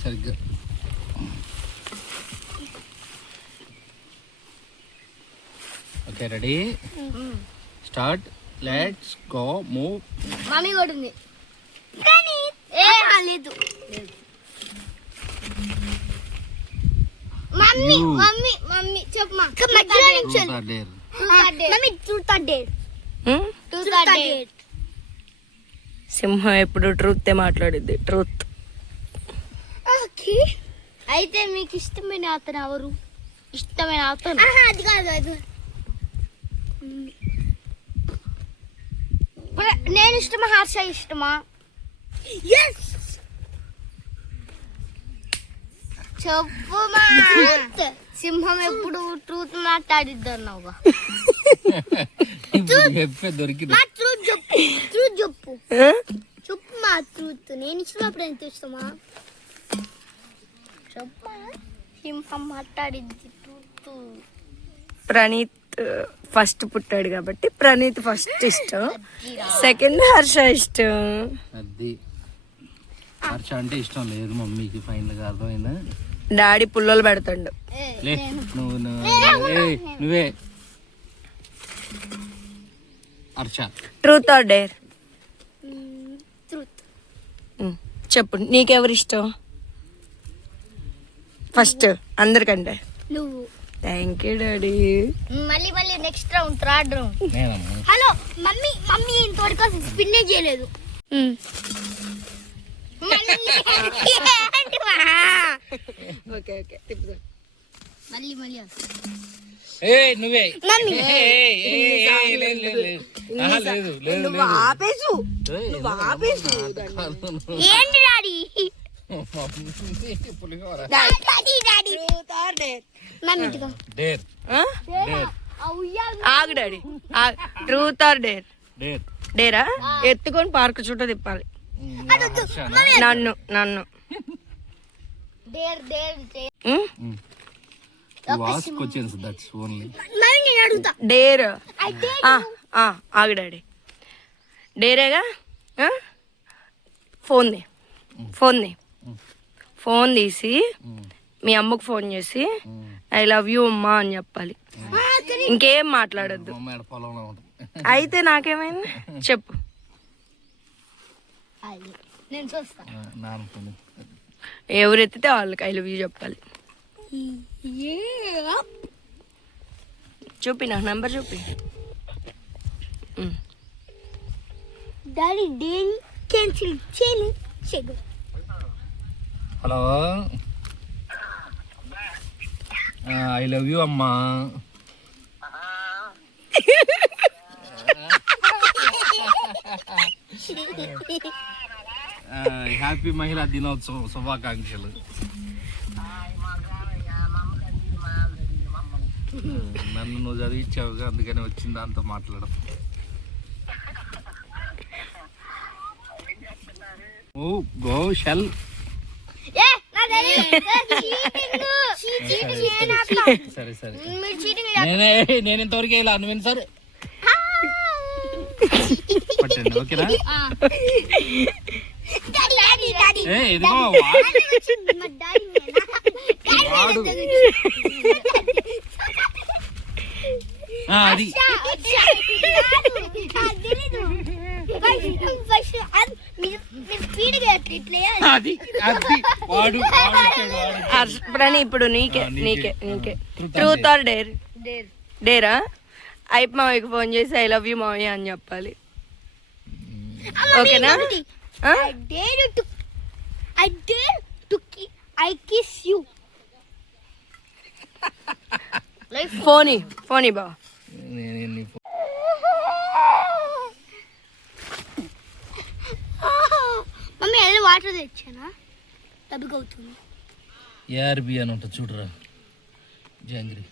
సరిగ్గా okay ready start let's go move. Mummy కొడుతుంది లేదు. మమ్మీ మమ్మీ మమ్మీ చెప్పు సింహం ఎప్పుడు ట్రూత్ మాట్లాడిద్ది. ట్రూత్. అయితే మీకు ఇష్టమైన అతను ఎవరు? ఇష్టమైన అతను అది కాదు, అది నేను ఇష్టమా హర్ష ఇష్టమా? చెప్పు మా. సింహం ఎప్పుడు ట్రూత్ మాట్లాడిద్ది అన్నావుగా. దొరికింది. ట్రూత్ చెప్పు చెప్పు మా. ట్రూత్ నేను ఇచ్చినప్పుడు ఎంత ఇష్టమా చెప్పు. సింహం మాట్లాడిద్ది ట్రూత్. ప్రణీత్ ఫస్ట్ పుట్టాడు కాబట్టి ప్రణీత్ ఫస్ట్ ఇష్టం, సెకండ్ హర్ష ఇష్టం. అది హర్ష అంటే ఇష్టం లేదు మమ్మీకి. ఫైనల్ గా అర్థమైందా? డాడీ పుల్లలు పెడతాడు. నువ్వే Harsha. Truth or dare? Truth. చెప్పు నీకెవరు ఇష్టం ఫస్ట్ అందరికంటే? నువ్వు. Thank you daddy. మళ్ళీ మళ్ళీ next round, third round. Hello mummy, mummy ఇంతవరకు స్పిన్ చేయలేదు. ఓకే ఓకే తిప్పుదా. మళ్ళీ మళ్ళీ నువ్వే ఆపేసు. ఏంటి డాడీ? ఆగు డాడీ. Truth or dare? డేరా? ఎత్తుకొని పార్క్ చుట్టూ తిప్పాలి. నన్ను నన్ను డేర్. ఆగు డాడీ. డేరేగా. ఫోన్ తీసి మీ అమ్మకు ఫోన్ చేసి ఐ లవ్ యూ అమ్మా అని చెప్పాలి. ఇంకేం మాట్లాడద్దు. అయితే నాకేమైంది చెప్పు. ఎవరెత్తితే వాళ్ళకి ఐ లవ్ యూ చెప్పాలి. చూపి నాకు నంబర్ చూపి. డాడీ డేని క్యాన్సిల్ చేయను. హలో ఐ లవ్ యూ అమ్మా. హ్యాపీ మహిళా దినోత్సవం శుభాకాంక్షలు. నన్ను నువ్వు చదివించావుగా, అందుకని వచ్చింది దాంతో మాట్లాడడం. గో షెల్. సరే సరే నేను ఇంతవరకు ఇలా నువ్వు సరే పట్టండి ఓకేనా? ఇదిగో అది ప్రణి ఇప్పుడు నీకే నీకే నీకే. Truth or dare? డేరా? అయిపో మావయ్యకి ఫోన్ చేసి ఐ లవ్ యూ మావయ్య అని చెప్పాలి. ఓకేనా? ఫోనీ ఫోనీ బా. మమ్మీ వెళ్ళి వాటర్ తెచ్చానా? డబ్బుకి అవుతుంది. ఏఆర్బి అని ఉంటుంది చూడరా, జాంగ్రీ.